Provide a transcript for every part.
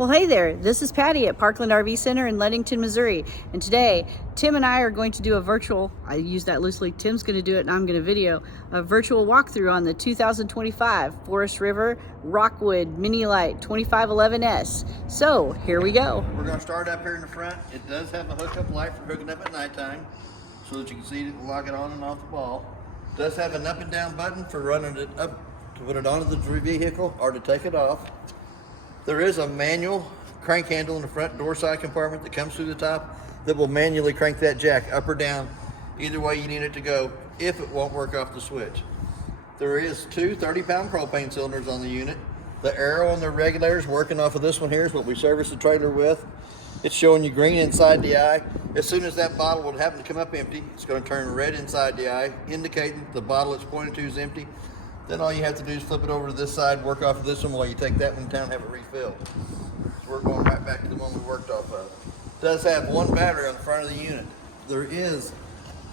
Well, hey there, this is Patty at Parkland RV Center in Leadington, Missouri. And today, Tim and I are going to do a virtual, I use that loosely, Tim's gonna do it and I'm gonna video, a virtual walkthrough on the 2025 Forest River Rockwood Mini Lite 2511S. So, here we go. We're gonna start up here in the front. It does have a hookup light for hooking up at nighttime so that you can see it and lock it on and off the ball. It does have an up and down button for running it up to put it onto the vehicle or to take it off. There is a manual crank handle in the front door side compartment that comes through the top that will manually crank that jack up or down, either way you need it to go, if it won't work off the switch. There is two 30-pound propane cylinders on the unit. The arrow on the regulators working off of this one here is what we service the trailer with. It's showing you green inside the eye. As soon as that bottle would happen to come up empty, it's going to turn red inside the eye, indicating the bottle it's pointing to is empty. Then all you have to do is flip it over to this side, work off of this one while you take that one down and have it refilled. So we're going right back to the one we worked off of. It does have one battery on the front of the unit. There is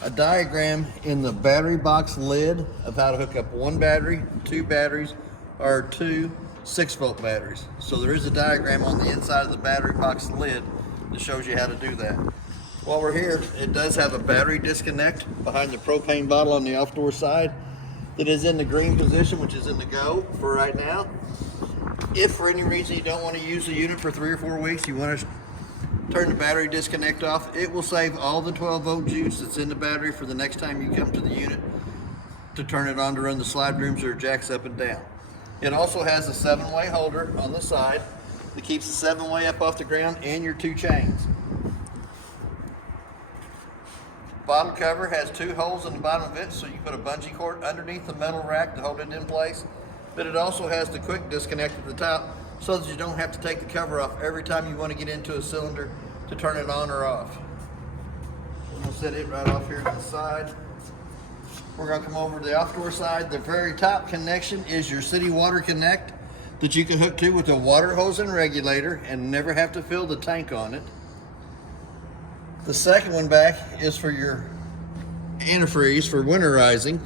a diagram in the battery box lid of how to hook up one battery, two batteries, or two 6-volt batteries. So there is a diagram on the inside of the battery box lid that shows you how to do that. While we're here, it does have a battery disconnect behind the propane bottle on the off door side. It is in the green position, which is in the go for right now. If for any reason you don't want to use the unit for 3 or 4 weeks, you want to turn the battery disconnect off, it will save all the 12-volt juice that's in the battery for the next time you come to the unit to turn it on to run the slide rooms or jacks up and down. It also has a 7-way holder on the side that keeps the 7-way up off the ground and your 2 chains. Bottom cover has 2 holes in the bottom of it, so you put a bungee cord underneath the metal rack to hold it in place. But it also has the quick disconnect at the top so that you don't have to take the cover off every time you want to get into a cylinder to turn it on or off. I'm going to set it right off here to the side. We're going to come over to the off-door side. The very top connection is your city water connect that you can hook to with a water hose and regulator and never have to fill the tank on it. The second one back is for your antifreeze for winterizing.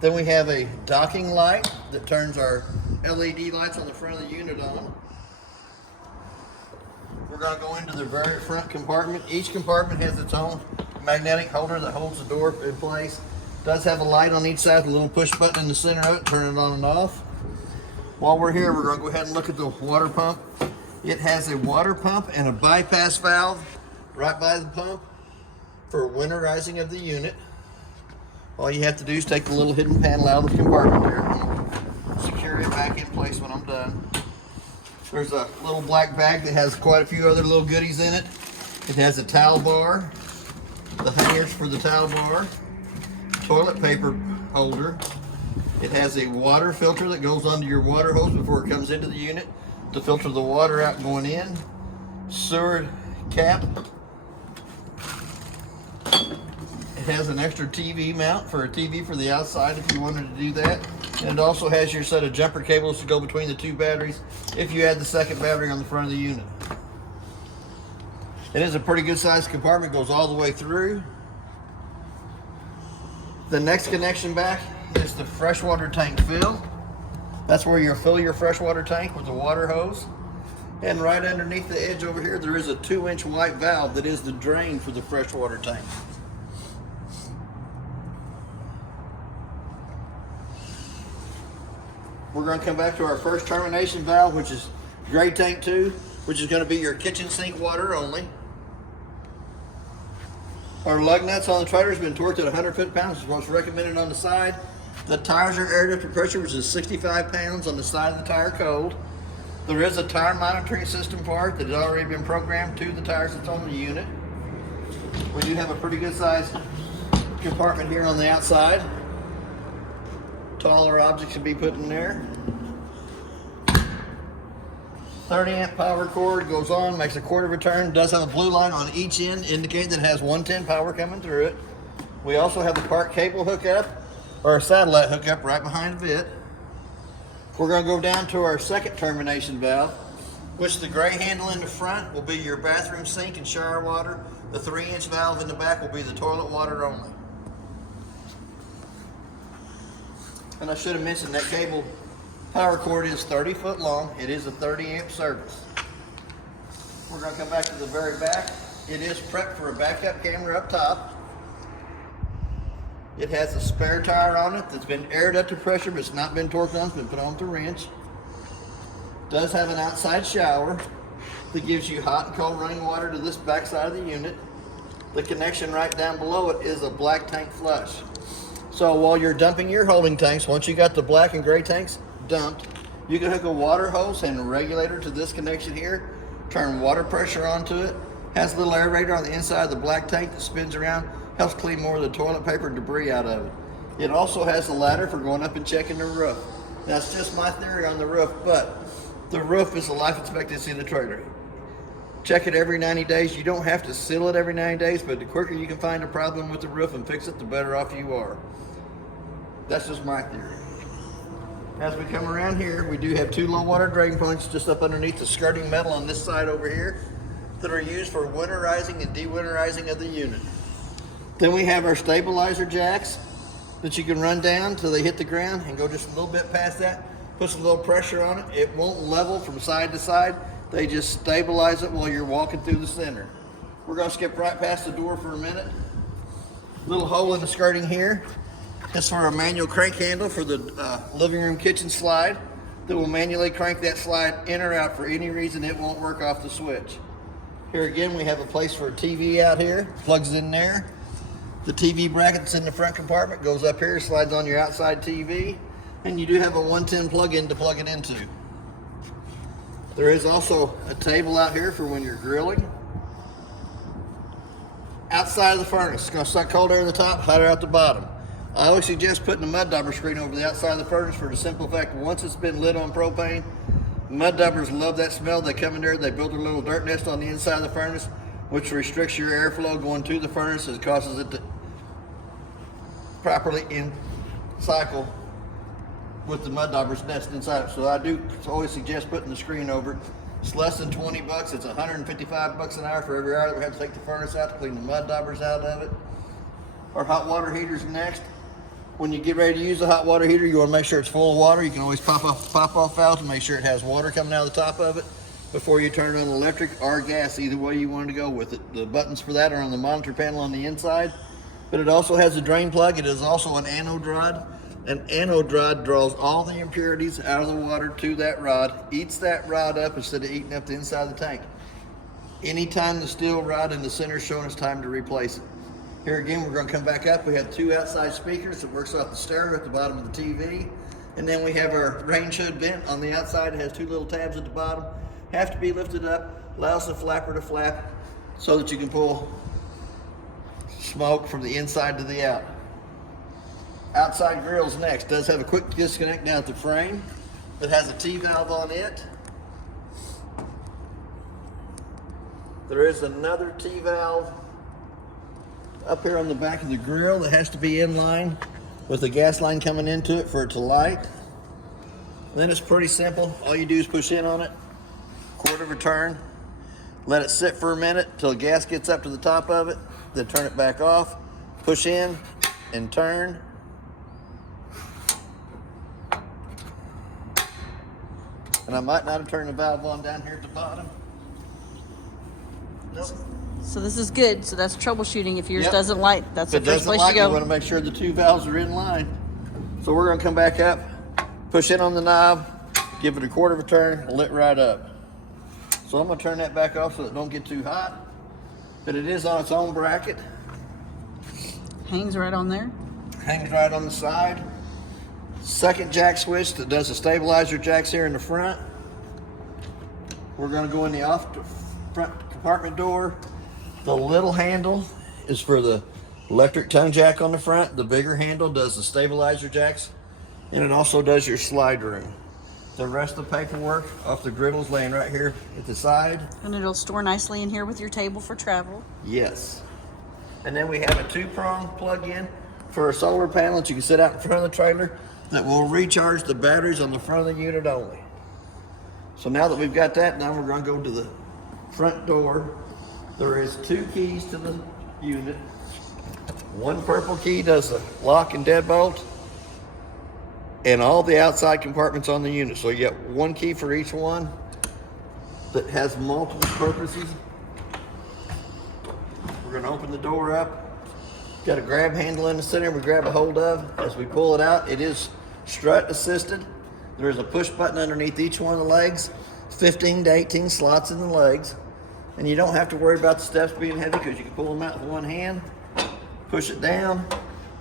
Then we have a docking light that turns our LED lights on the front of the unit on. We're going to go into the very front compartment. Each compartment has its own magnetic holder that holds the door in place. It does have a light on each side with a little push button in the center of it, turn it on and off. While we're here, we're going to go ahead and look at the water pump. It has a water pump and a bypass valve right by the pump for winterizing of the unit. All you have to do is take the little hidden panel out of the compartment there and secure it back in place when I'm done. There's a little black bag that has quite a few other little goodies in it. It has a towel bar, the hangers for the towel bar, toilet paper holder. It has a water filter that goes onto your water hose before it comes into the unit to filter the water out going in, sewer cap. It has an extra TV mount for a TV for the outside if you wanted to do that. And it also has your set of jumper cables to go between the 2 batteries if you add the second battery on the front of the unit. It is a pretty good sized compartment, goes all the way through. The next connection back is the freshwater tank fill. That's where you'll fill your freshwater tank with the water hose. And right underneath the edge over here, there is a 2-inch white valve that is the drain for the freshwater tank. We're going to come back to our first termination valve, which is gray tank 2, which is going to be your kitchen sink water only. Our lug nuts on the trailer has been torqued at 100 foot-pounds, which is what's recommended on the side. The tires are air ducted pressure, which is 65 pounds on the side of the tire cold. There is a tire monitoring system part that has already been programmed to the tires that's on the unit. We do have a pretty good sized compartment here on the outside. Taller objects can be put in there. 30-amp power cord goes on, makes a quarter of a turn, does have a blue line on each end indicating that it has 110 power coming through it. We also have the park cable hookup, or a satellite hookup right behind it. We're going to go down to our second termination valve, which the gray handle in the front will be your bathroom sink and shower water. The 3-inch valve in the back will be the toilet water only. And I should have mentioned that cable Power cord is 30 foot long. It is a 30 amp service. We're going to come back to the very back. It is prepped for a backup camera up top. It has a spare tire on it that's been aired up to pressure, but it's not been torqued on. It's been put on with a wrench. Does have an outside shower that gives you hot and cold running water to this back side of the unit. The connection right down below it is a black tank flush. So while you're dumping your holding tanks, once you got the black and gray tanks dumped, you can hook a water hose and a regulator to this connection here, turn water pressure onto it, has a little aerator on the inside of the black tank that spins around, helps clean more of the toilet paper debris out of it. It also has a ladder for going up and checking the roof. That's just my theory on the roof, but the roof is the life expectancy of the trailer. Check it every 90 days. You don't have to seal it every 90 days, but the quicker you can find a problem with the roof and fix it, the better off you are. That's just my theory. As we come around here, we do have two low water drain points just up underneath the skirting metal on this side over here that are used for winterizing and de-winterizing of the unit. Then we have our stabilizer jacks that you can run down till they hit the ground and go just a little bit past that. Puts a little pressure on it. It won't level from side to side. They just stabilize it while you're walking through the center. We're going to skip right past the door for a minute. Little hole in the skirting here. It's for a manual crank handle for the living room kitchen slide that will manually crank that slide in or out. For any reason it won't work off the switch. Here again we have a place for a TV out here. Plugs in there. The TV bracket that's in the front compartment goes up here, slides on your outside TV, and you do have a 110 plug-in to plug it into. There is also a table out here for when you're grilling. Outside of the furnace, it's going to suck cold air in the top, hot air out the bottom. I always suggest putting a mud dauber screen over the outside of the furnace for the simple fact once it's been lit on propane, mud daubers love that smell. They come in there, they build their little dirt nest on the inside of the furnace, which restricts your airflow going to the furnace and causes it to properly cycle with the mud dauber's nest inside it. So I do always suggest putting the screen over. It's less than 20 bucks. It's 155 bucks an hour for every hour that we have to take the furnace out to clean the mud daubers out of it. Our hot water heater's next. When you get ready to use the hot water heater, you want to make sure it's full of water. You can always pop off valves and make sure it has water coming out of the top of it before you turn on electric or gas, either way you want to go with it. The buttons for that are on the monitor panel on the inside, but it also has a drain plug. It is also an anode rod. An anode rod draws all the impurities out of the water to that rod, eats that rod up instead of eating up the inside of the tank. Anytime the steel rod in the center is showing, it's time to replace it. Here again, we're going to come back up. We have two outside speakers that works off the stereo at the bottom of the TV. And then we have our range hood vent on the outside. It has two little tabs at the bottom. Have to be lifted up, allows the flapper to flap so that you can pull smoke from the inside to the out. Outside grill's next. Does have a quick disconnect down at the frame that has a T-valve on it. There is another T-valve up here on the back of the grill that has to be in line with the gas line coming into it for it to light. Then it's pretty simple. All you do is push in on it, quarter of a turn, let it sit for a minute till gas gets up to the top of it, then turn it back off, push in and turn. And I might not have turned the valve on down here at the bottom. Nope. So this is good. So that's troubleshooting. If yours doesn't light, that's the first place to go. You want to make sure the two valves are in line. So we're going to come back up, push in on the knob, give it a quarter of a turn, lit right up. So I'm going to turn that back off so it don't get too hot. But it is on its own bracket. Hangs right on there. Hangs right on the side. Second jack switch that does the stabilizer jacks here in the front. We're going to go in the front compartment door. The little handle is for the electric tongue jack on the front. The bigger handle does the stabilizer jacks, and it also does your slide room. The rest of the paperwork off the griddle's laying right here at the side. And it'll store nicely in here with your table for travel. Yes. And then we have a two-prong plug-in for a solar panel that you can sit out in front of the trailer that will recharge the batteries on the front of the unit only. So now that we've got that, now we're going to go to the front door. There is two keys to the unit. One purple key does the lock and deadbolt. and all the outside compartments on the unit. So you get one key for each one that has multiple purposes. We're gonna open the door up. Got a grab handle in the center we grab a hold of. As we pull it out, it is strut assisted. There's a push button underneath each one of the legs. 15 to 18 slots in the legs. And you don't have to worry about the steps being heavy because you can pull them out with one hand, push it down.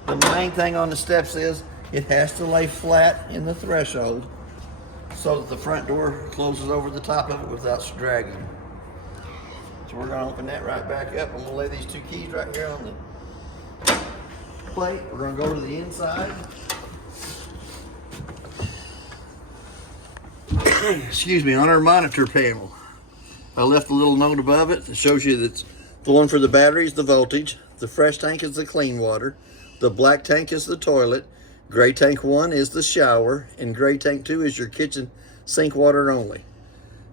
The main thing on the steps is it has to lay flat in the threshold so that the front door closes over the top of it without dragging. So we're gonna open that right back up, and we'll lay these 2 keys right here on the plate. We're gonna go to the inside. Excuse me, on our monitor panel, I left a little note above it that shows you that the one for the battery is the voltage, the fresh tank is the clean water, the black tank is the toilet, gray tank 1 is the shower, and gray tank 2 is your kitchen sink water only.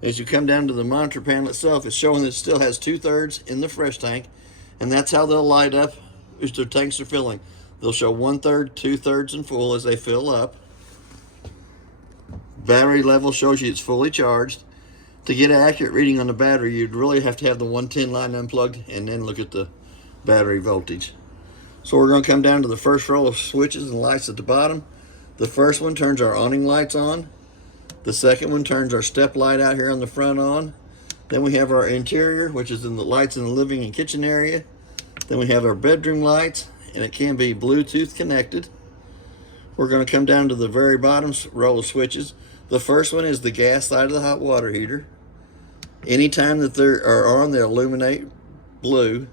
As you come down to the monitor panel itself, it's showing that it still has 2/3 in the fresh tank, and that's how they'll light up as their tanks are filling. They'll show 1/3, 2/3, and full as they fill up. Battery level shows you it's fully charged. To get an accurate reading on the battery, you'd really have to have the 110 line unplugged and then look at the battery voltage. So we're going to come down to the first row of switches and lights at the bottom. The first one turns our awning lights on. The second one turns our step light out here on the front on. Then we have our interior, which is in the lights in the living and kitchen area. Then we have our bedroom lights, and it can be Bluetooth connected. We're going to come down to the very bottom row of switches. The first one is the gas side of the hot water heater. Anytime that they are on, they illuminate blue.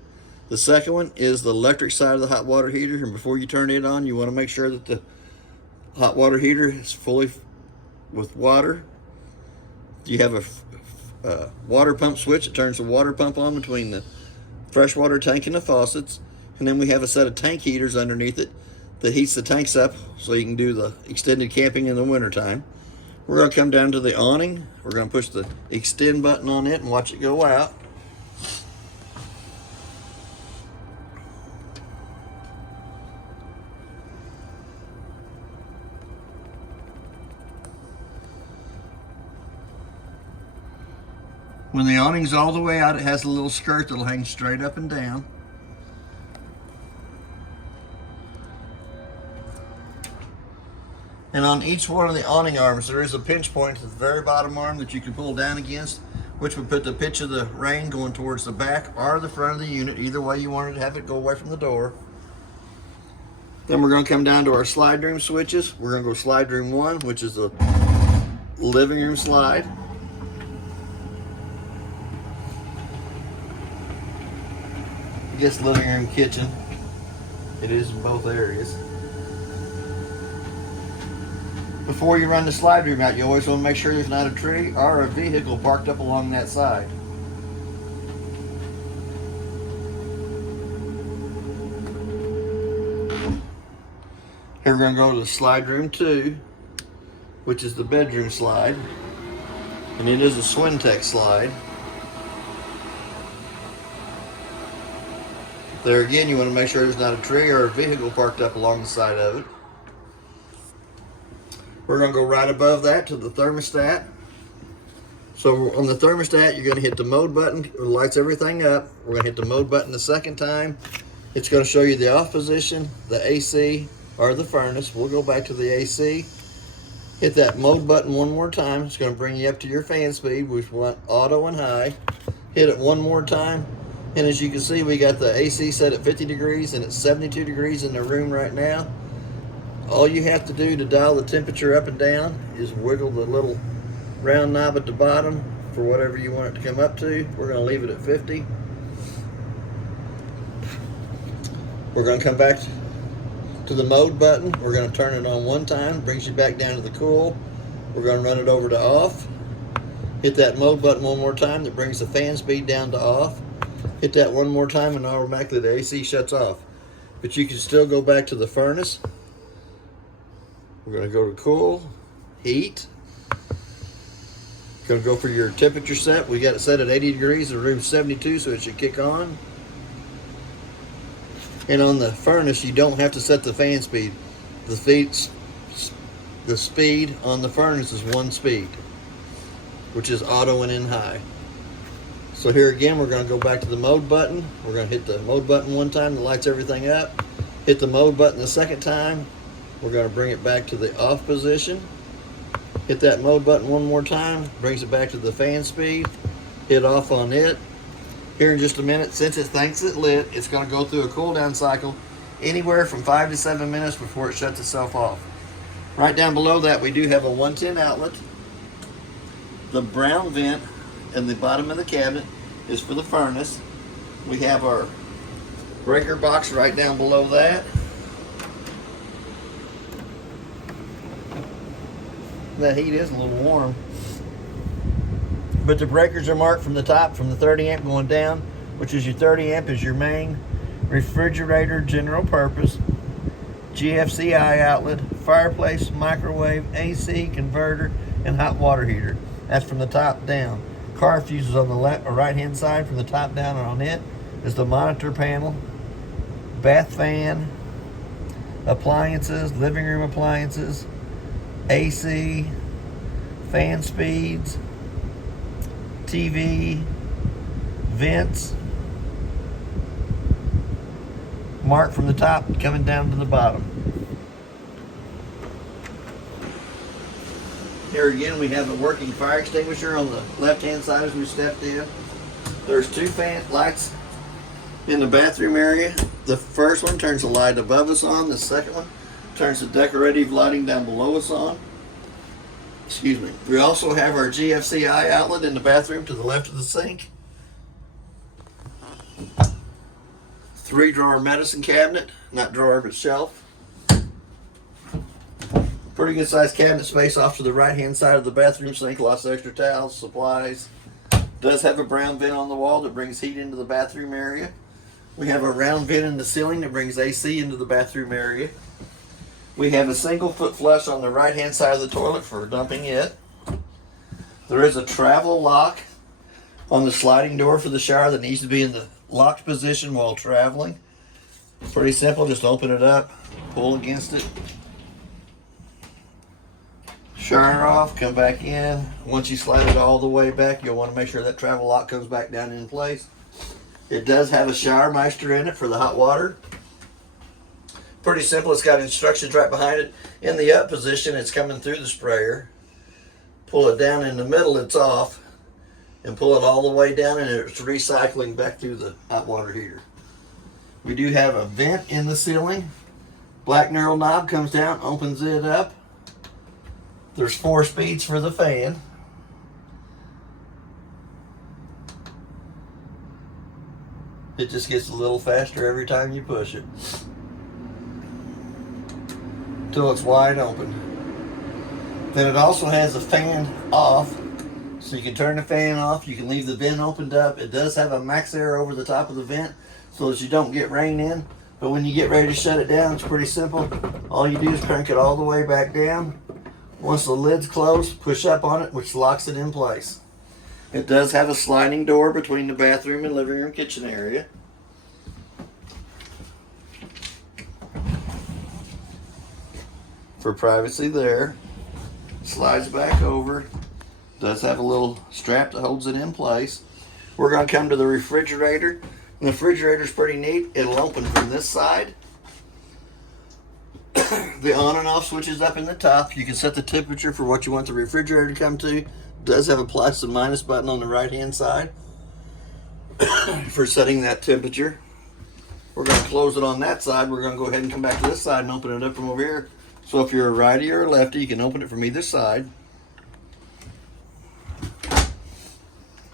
The second one is the electric side of the hot water heater, and before you turn it on, you want to make sure that the hot water heater is fully with water. You have a water pump switch that turns the water pump on between the freshwater tank and the faucets, and then we have a set of tank heaters underneath it that heats the tanks up so you can do the extended camping in the wintertime. We're going to come down to the awning. We're going to push the extend button on it and watch it go out. When the awning's all the way out, it has a little skirt that'll hang straight up and down. And on each one of the awning arms, there is a pinch point at the very bottom arm that you can pull down against, which would put the pitch of the rain going towards the back or the front of the unit. Either way you wanted to have it go away from the door. Then we're going to come down to our slide room switches. We're going to go slide room 1, which is the living room slide. I guess living room, kitchen. It is in both areas. Before you run the slide room out, you always want to make sure there's not a tree or a vehicle parked up along that side. Here we're going to go to the slide room 2, which is the bedroom slide. And it is a Swintex slide. There again, you want to make sure there's not a tree or a vehicle parked up along the side of it. We're going to go right above that to the thermostat. So on the thermostat, you're going to hit the mode button. It lights everything up. We're going to hit the mode button the second time. It's going to show you the off position, the AC, or the furnace. We'll go back to the AC. Hit that mode button one more time. It's going to bring you up to your fan speed, which we want auto and high. Hit it one more time. And as you can see, we got the AC set at 50 degrees and it's 72 degrees in the room right now. All you have to do to dial the temperature up and down is wiggle the little round knob at the bottom for whatever you want it to come up to. We're going to leave it at 50. We're going to come back to the mode button. We're going to turn it on one time, brings you back down to the cool. We're going to run it over to off. Hit that mode button one more time. That brings the fan speed down to off. Hit that one more time and automatically the AC shuts off. But you can still go back to the furnace. We're going to go to cool, heat. Going to go for your temperature set. We got it set at 80 degrees. The room's 72, so it should kick on. And on the furnace, you don't have to set the fan speed. The the speed on the furnace is 1 speed, which is auto and in high. So here again, we're going to go back to the mode button. We're going to hit the mode button one time that lights everything up. Hit the mode button the second time. We're going to bring it back to the off position. Hit that mode button one more time. Brings it back to the fan speed. Hit off on it. Here in just a minute, since it thinks it lit, it's going to go through a cool down cycle anywhere from 5 to 7 minutes before it shuts itself off. Right down below that, we do have a 110 outlet. The brown vent in the bottom of the cabinet is for the furnace. We have our breaker box right down below that. That heat is a little warm. But the breakers are marked from the top, from the 30 amp going down, which is your 30 amp is your main refrigerator general purpose, GFCI outlet, fireplace, microwave, AC, converter, and hot water heater. That's from the top down. Car fuses on the left or right hand side from the top down, and on it is the monitor panel, bath fan, appliances, living room appliances, AC, fan speeds, TV, vents, marked from the top coming down to the bottom. Here again, we have a working fire extinguisher on the left-hand side as we stepped in. There's 2 fan lights in the bathroom area. The first one turns the light above us on. The second one turns the decorative lighting down below us on. Excuse me. We also have our GFCI outlet in the bathroom to the left of the sink. 3-drawer medicine cabinet, not drawer but shelf. Pretty good sized cabinet space off to the right hand side of the bathroom sink. Lots of extra towels, supplies. Does have a brown vent on the wall that brings heat into the bathroom area. We have a round vent in the ceiling that brings AC into the bathroom area. We have a single foot flush on the right hand side of the toilet for dumping it. There is a travel lock on the sliding door for the shower that needs to be in the locked position while traveling. Pretty simple, just open it up, pull against it. Shower off, come back in. Once you slide it all the way back, you'll want to make sure that travel lock comes back down in place. It does have a shower meister in it for the hot water. Pretty simple, it's got instructions right behind it. In the up position, it's coming through the sprayer. Pull it down in the middle, it's off. And pull it all the way down and it's recycling back through the hot water heater. We do have a vent in the ceiling. Black knurled knob comes down, opens it up. There's 4 speeds for the fan. It just gets a little faster every time you push it. Until it's wide open. Then it also has a fan off. So you can turn the fan off, you can leave the vent opened up. It does have a max air over the top of the vent so that you don't get rain in. But when you get ready to shut it down, it's pretty simple. All you do is crank it all the way back down. Once the lid's closed, push up on it, which locks it in place. It does have a sliding door between the bathroom and living room kitchen area. For privacy there. Slides back over. Does have a little strap that holds it in place. We're going to come to the refrigerator. The refrigerator's pretty neat. It'll open from this side. The on and off switch is up in the top. You can set the temperature for what you want the refrigerator to come to. It does have a plus and minus button on the right hand side for setting that temperature. We're going to close it on that side. We're going to go ahead and come back to this side and open it up from over here. So if you're a righty or a lefty, you can open it from either side.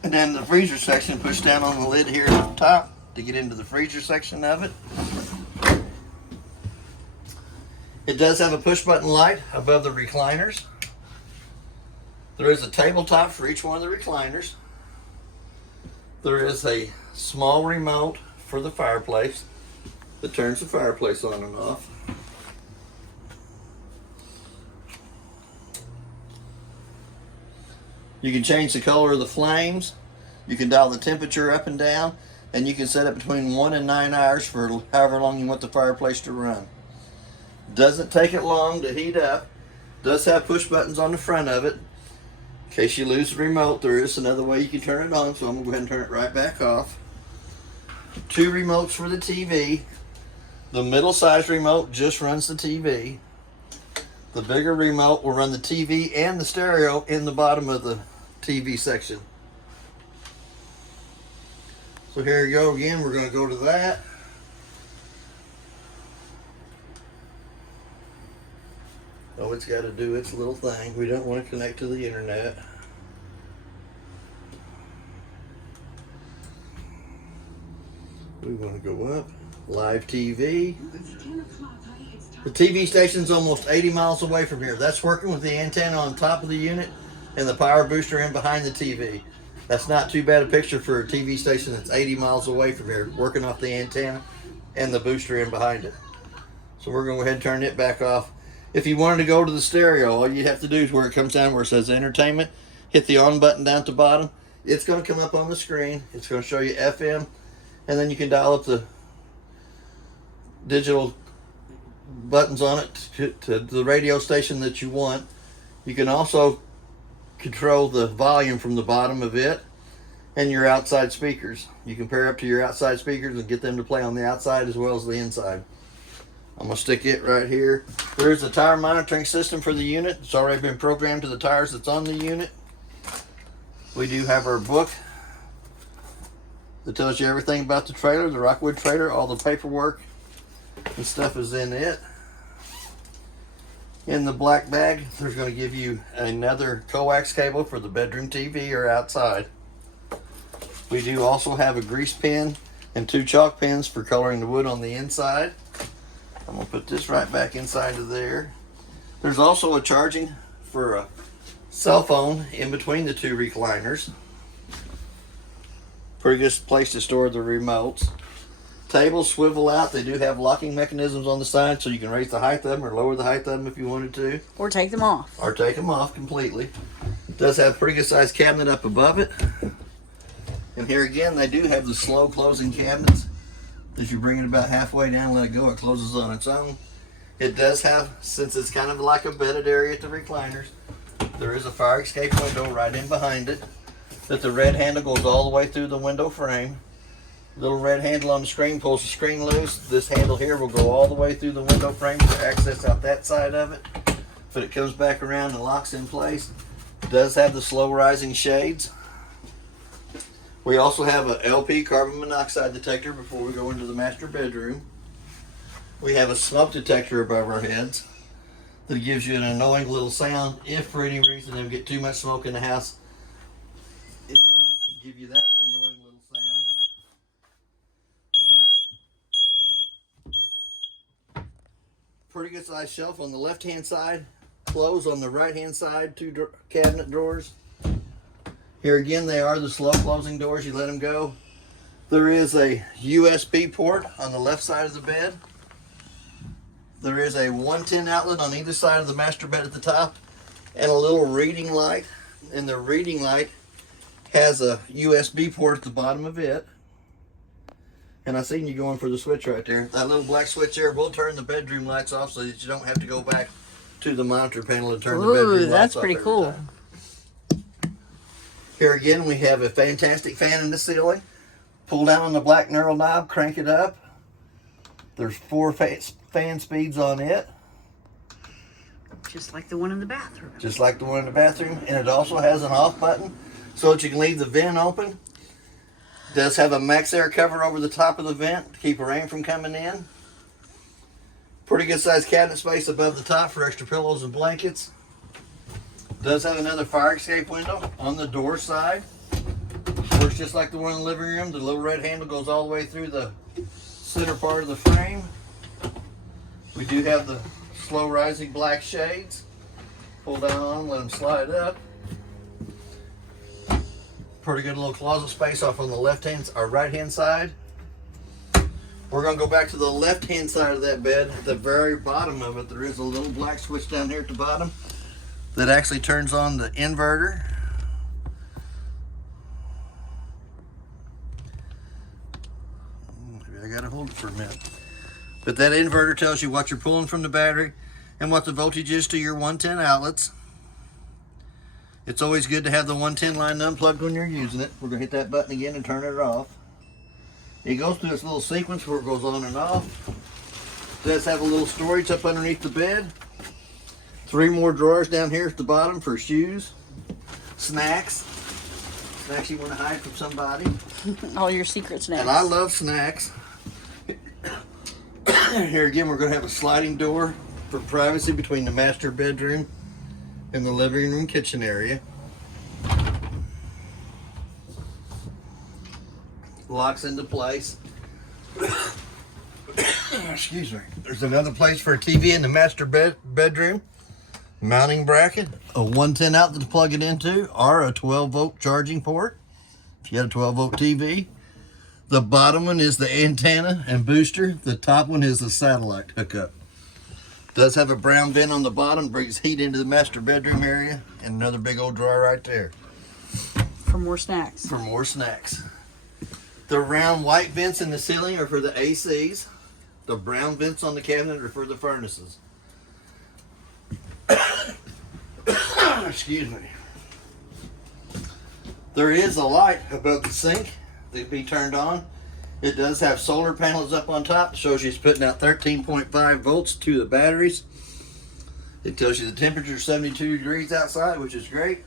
And then the freezer section, push down on the lid here at the top to get into the freezer section of it. It does have a push button light above the recliners. There is a tabletop for each one of the recliners. There is a small remote for the fireplace that turns the fireplace on and off. You can change the color of the flames. You can dial the temperature up and down, and you can set it between 1 and 9 hours for however long you want the fireplace to run. Doesn't take it long to heat up. Does have push buttons on the front of it. In case you lose the remote, there is another way you can turn it on, so I'm gonna go ahead and turn it right back off. 2 remotes for the TV. The middle size remote just runs the TV. The bigger remote will run the TV and the stereo in the bottom of the TV section. So here you go again, we're going to go to that. Oh, it's got to do its little thing. We don't want to connect to the internet. We want to go up. Live TV. The TV station's almost 80 miles away from here. That's working with the antenna on top of the unit and the power booster in behind the TV. That's not too bad a picture for a TV station that's 80 miles away from here, working off the antenna and the booster in behind it. So we're going to go ahead and turn it back off. If you wanted to go to the stereo, all you have to do is where it comes down where it says entertainment, hit the on button down at the bottom. It's going to come up on the screen. It's going to show you FM, and then you can dial up the digital buttons on it to the radio station that you want. You can also control the volume from the bottom of it and your outside speakers. You can pair up to your outside speakers and get them to play on the outside as well as the inside. I'm going to stick it right here. There's a tire monitoring system for the unit. It's already been programmed to the tires that's on the unit. We do have our book that tells you everything about the trailer, the Rockwood trailer. All the paperwork and stuff is in it. In the black bag, there's going to give you another coax cable for the bedroom TV or outside. We do also have a grease pen and 2 chalk pens for coloring the wood on the inside. I'm going to put this right back inside of there. There's also a charging for a cell phone in between the 2 recliners. Pretty good place to store the remotes. Tables swivel out. They do have locking mechanisms on the side, so you can raise the height of them or lower the height of them if you wanted to. Or take them off. Or take them off completely. It does have a pretty good sized cabinet up above it. And here again, they do have the slow closing cabinets. As you bring it about halfway down and let it go, it closes on its own. It does have, since it's kind of like a bedded area at the recliners, there is a fire escape window right in behind it. That the red handle goes all the way through the window frame. Little red handle on the screen pulls the screen loose. This handle here will go all the way through the window frame for access out that side of it. But it comes back around and locks in place. It does have the slow rising shades. We also have a LP carbon monoxide detector before we go into the master bedroom. We have a smoke detector above our heads that gives you an annoying little sound. If for any reason they get too much smoke in the house, it's going to give you that annoying little sound. Pretty good sized shelf on the left hand side, clothes on the right hand side, 2 cabinet drawers. Here again, they are the slow closing doors. You let them go. There is a USB port on the left side of the bed. There is a 110 outlet on either side of the master bed at the top, and a little reading light. And the reading light has a USB port at the bottom of it. And I seen you going for the switch right there. That little black switch there will turn the bedroom lights off so that you don't have to go back to the monitor panel and turn the bedroom lights off. That's pretty cool. Time. Here again, we have a fantastic fan in the ceiling. Pull down on the black knurl knob, crank it up. There's 4 fan speeds on it. Just like the one in the bathroom. Just like the one in the bathroom. And it also has an off button so that you can leave the vent open. It does have a max air cover over the top of the vent to keep rain from coming in. Pretty good sized cabinet space above the top for extra pillows and blankets. Does have another fire escape window on the door side. Works just like the one in the living room. The little red handle goes all the way through the center part of the frame. We do have the slow rising black shades. Pull down on, let them slide up. Pretty good little closet space off on the left hand or right hand side. We're going to go back to the left hand side of that bed. At the very bottom of it, there is a little black switch down here at the bottom that actually turns on the inverter. Maybe I gotta hold it for a minute. But that inverter tells you what you're pulling from the battery and what the voltage is to your 110 outlets. It's always good to have the 110 line unplugged when you're using it. We're going to hit that button again and turn it off. It goes through this little sequence where it goes on and off. It does have a little storage up underneath the bed. 3 more drawers down here at the bottom for shoes, snacks. Snacks you want to hide from somebody. All your secret snacks. And I love snacks. Here again, we're going to have a sliding door for privacy between the master bedroom and the living room kitchen area. Locks into place. Excuse me. There's another place for a TV in the master bedroom. Mounting bracket, a 110 outlet to plug it into, or a 12-volt charging port if you had a 12-volt TV. The bottom one is the antenna and booster. The top one is the satellite hookup. Does have a brown vent on the bottom, brings heat into the master bedroom area, and another big old drawer right there. For more snacks. For more snacks. The round white vents in the ceiling are for the ACs. The brown vents on the cabinet are for the furnaces. Excuse me. There is a light above the sink that can be turned on. It does have solar panels up on top. It shows you it's putting out 13.5 volts to the batteries. It tells you the temperature is 72 degrees outside, which is great.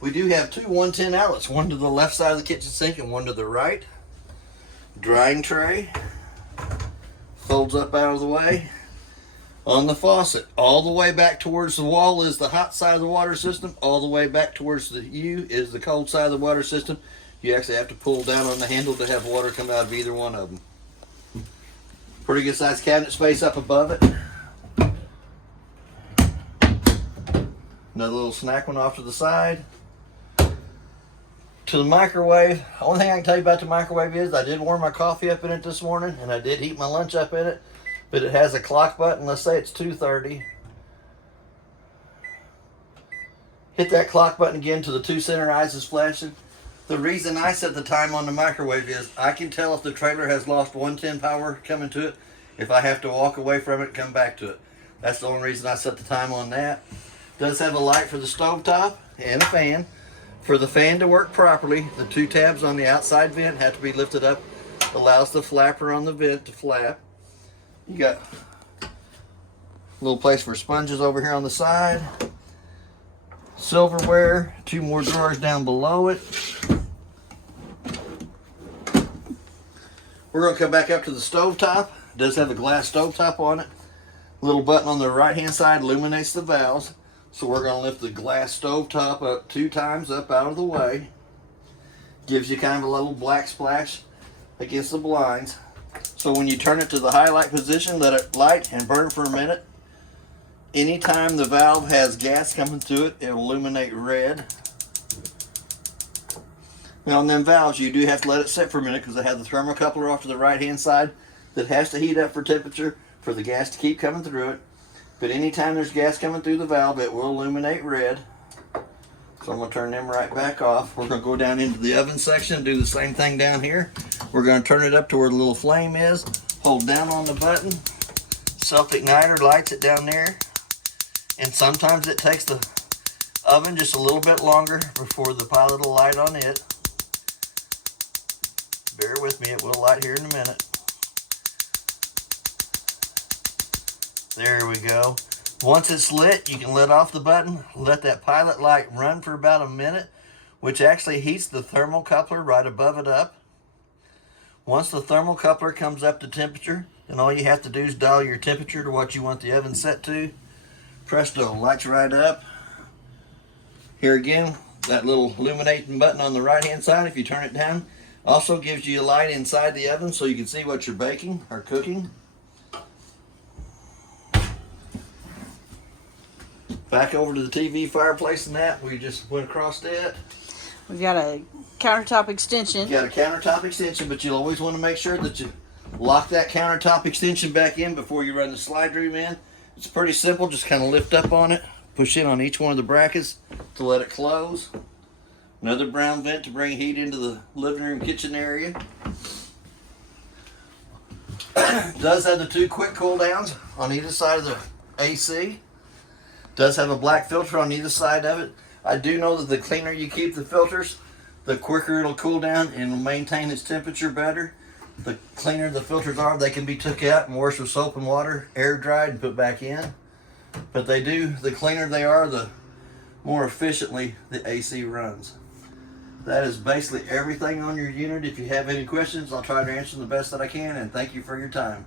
We do have 2 110 outlets, one to the left side of the kitchen sink and one to the right. Drying tray. Folds up out of the way. On the faucet, all the way back towards the wall is the hot side of the water system. All the way back towards the U is the cold side of the water system. You actually have to pull down on the handle to have water come out of either one of them. Pretty good sized cabinet space up above it. Another little snack one off to the side. To the microwave. The only thing I can tell you about the microwave is I did warm my coffee up in it this morning, and I did heat my lunch up in it. But it has a clock button. Let's say it's 2:30. Hit that clock button again till the 2 center eyes is flashing. The reason I set the time on the microwave is I can tell if the trailer has lost 110 power coming to it, if I have to walk away from it and come back to it. That's the only reason I set the time on that. Does have a light for the stovetop and a fan. For the fan to work properly, the 2 tabs on the outside vent have to be lifted up. Allows the flapper on the vent to flap. You got a little place for sponges over here on the side. Silverware, 2 more drawers down below it. We're going to come back up to the stovetop. It does have a glass stovetop on it. Little button on the right hand side illuminates the valves. So we're going to lift the glass stovetop up 2 times up out of the way. Gives you kind of a little black splash against the blinds. So when you turn it to the highlight position, let it light and burn for a minute. Anytime the valve has gas coming through it, it'll illuminate red. Now on them valves, you do have to let it sit for a minute because they have the thermocoupler off to the right hand side that has to heat up for temperature for the gas to keep coming through it. But anytime there's gas coming through the valve, it will illuminate red. So I'm going to turn them right back off. We're going to go down into the oven section and do the same thing down here. We're going to turn it up to where the little flame is. Hold down on the button. Self-igniter lights it down there. And sometimes it takes the oven just a little bit longer before the pilot will light on it. Bear with me, it will light here in a minute. There we go. Once it's lit, you can let off the button, let that pilot light run for about a minute, which actually heats the thermocoupler right above it up. Once the thermocoupler comes up to temperature, then all you have to do is dial your temperature to what you want the oven set to. Presto, lights right up. Here again, that little illuminating button on the right hand side, if you turn it down, also gives you a light inside the oven so you can see what you're baking or cooking. Back over to the TV fireplace and that, we just went across that. We've got a countertop extension. You got a countertop extension, but you'll always want to make sure that you lock that countertop extension back in before you run the slide room in. It's pretty simple, just kind of lift up on it, push in on each one of the brackets to let it close. Another brown vent to bring heat into the living room kitchen area. Does have the 2 quick cool downs on either side of the AC. Does have a black filter on either side of it. I do know that the cleaner you keep the filters, the quicker it'll cool down and will maintain its temperature better. The cleaner the filters are, they can be took out and washed with soap and water, air dried and put back in. But the cleaner they are, the more efficiently the AC runs. That is basically everything on your unit. If you have any questions, I'll try to answer them the best that I can, and thank you for your time.